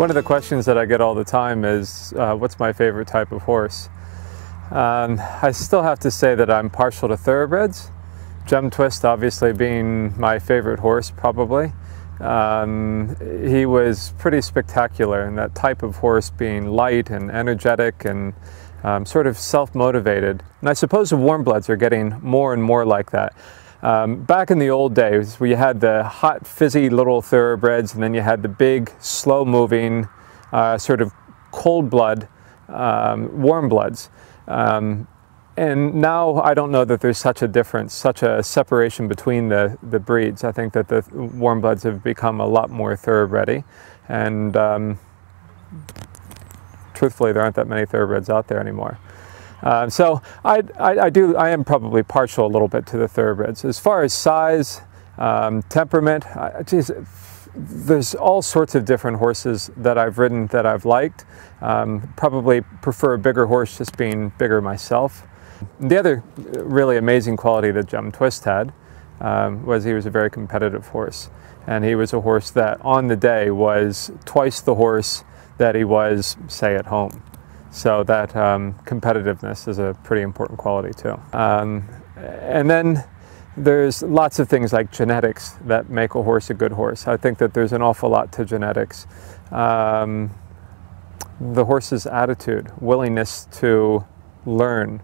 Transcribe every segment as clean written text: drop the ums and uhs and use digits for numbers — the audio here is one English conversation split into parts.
One of the questions that I get all the time is, what's my favorite type of horse? I still have to say that I'm partial to thoroughbreds. Gem Twist obviously being my favorite horse, probably. He was pretty spectacular, and that type of horse being light and energetic and sort of self-motivated. And I suppose the warm bloods are getting more and more like that. Back in the old days, we had the hot, fizzy little thoroughbreds, and then you had the big, slow-moving, sort of cold blood, warm bloods. And now I don't know that there's such a difference, such a separation between the breeds. I think that the warm bloods have become a lot more thoroughbredy, and truthfully, there aren't that many thoroughbreds out there anymore. So I am probably partial a little bit to the thoroughbreds. As far as size, temperament, there's all sorts of different horses that I've ridden that I've liked. Probably prefer a bigger horse just being bigger myself. The other really amazing quality that Gem Twist had was he was a very competitive horse. And he was a horse that on the day was twice the horse that he was, say, at home. So that competitiveness is a pretty important quality too. And then there's lots of things like genetics that make a horse a good horse. I think that there's an awful lot to genetics. The horse's attitude, willingness to learn,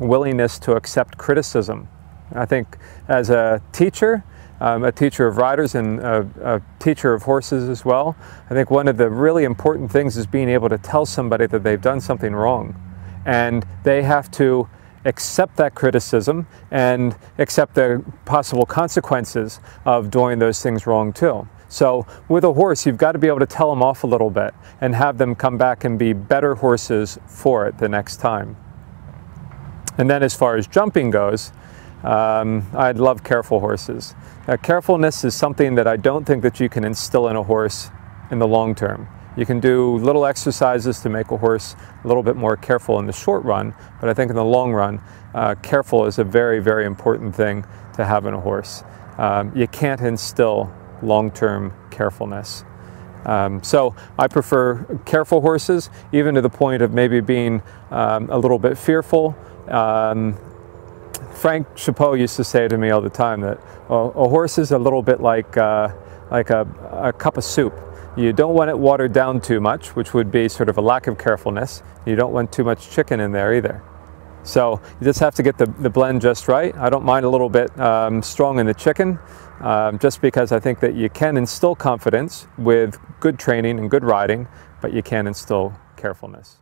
willingness to accept criticism. I think as a teacher of riders and a teacher of horses as well, I think one of the really important things is being able to tell somebody that they've done something wrong. And they have to accept that criticism and accept the possible consequences of doing those things wrong too. So with a horse, you've got to be able to tell them off a little bit and have them come back and be better horses for it the next time. And then as far as jumping goes, I love careful horses. Carefulness is something that I don't think that you can instill in a horse in the long term. You can do little exercises to make a horse a little bit more careful in the short run, but I think in the long run, careful is a very, very important thing to have in a horse. You can't instill long-term carefulness. So I prefer careful horses, even to the point of maybe being a little bit fearful. Frank Chapeau used to say to me all the time that a horse is a little bit like a cup of soup. You don't want it watered down too much, which would be sort of a lack of carefulness. You don't want too much chicken in there either. So you just have to get the blend just right. I don't mind a little bit strong in the chicken, just because I think that you can instill confidence with good training and good riding, but you can't instill carefulness.